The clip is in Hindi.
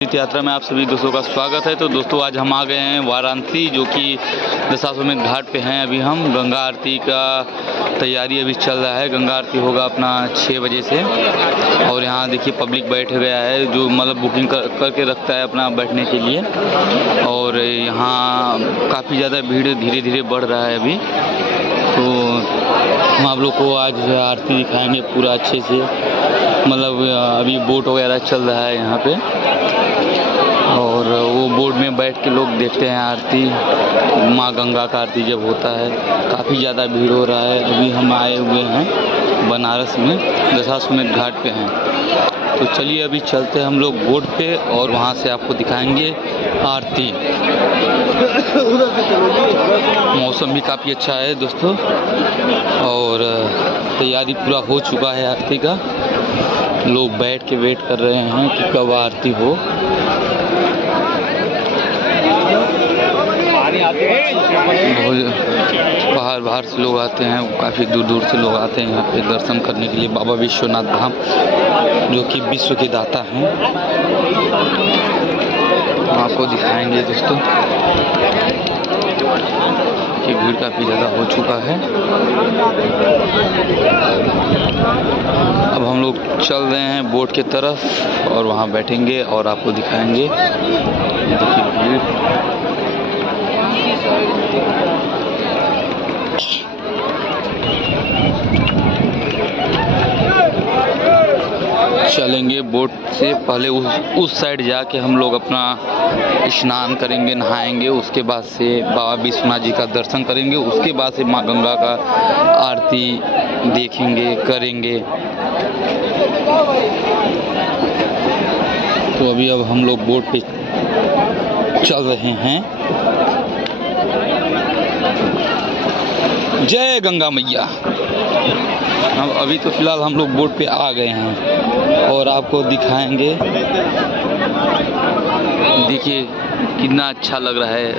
तीर्थ यात्रा में आप सभी दोस्तों का स्वागत है। तो दोस्तों आज हम आ गए हैं वाराणसी, जो कि दशाश्वमेध घाट पे हैं। अभी हम गंगा आरती का तैयारी अभी चल रहा है। गंगा आरती होगा अपना 6 बजे से, और यहाँ देखिए पब्लिक बैठ गया है, जो मतलब बुकिंग करके रखता है अपना बैठने के लिए। और यहाँ काफ़ी ज़्यादा भीड़ धीरे धीरे बढ़ रहा है अभी। तो हम आप लोग को आज आरती दिखाएंगे पूरा अच्छे से। मतलब अभी बोट वगैरह चल रहा है यहाँ पे, और वो बोट में बैठ के लोग देखते हैं आरती, माँ गंगा का आरती जब होता है। काफ़ी ज़्यादा भीड़ हो रहा है। अभी हम आए हुए हैं बनारस में, दशाश्वमेध घाट पे हैं। तो चलिए अभी चलते हैं हम लोग बोट पे, और वहाँ से आपको दिखाएंगे आरती। मौसम भी काफ़ी अच्छा है दोस्तों, और तैयारी पूरा हो चुका है आरती का। लोग बैठ के वेट कर रहे हैं कि कब आरती हो। बहुत बाहर से लोग आते हैं, काफ़ी दूर दूर से लोग आते हैं यहाँ पे दर्शन करने के लिए। बाबा विश्वनाथ धाम, जो कि विश्व के दाता हैं, आपको दिखाएंगे दोस्तों कि भीड़ काफ़ी ज़्यादा हो चुका है। अब हम लोग चल रहे हैं बोट के तरफ, और वहाँ बैठेंगे और आपको दिखाएंगे। देखिए भीड़, चलेंगे बोट से। पहले उस साइड जाके हम लोग अपना स्नान करेंगे, नहाएंगे। उसके बाद से बाबा विश्वनाथ जी का दर्शन करेंगे। उसके बाद से माँ गंगा का आरती देखेंगे, करेंगे। तो अभी अब हम लोग बोट पे चल रहे हैं। जय गंगा मैया। हम अभी तो फिलहाल हम लोग बोट पे आ गए हैं, और आपको दिखाएंगे। देखिए कितना अच्छा लग रहा है।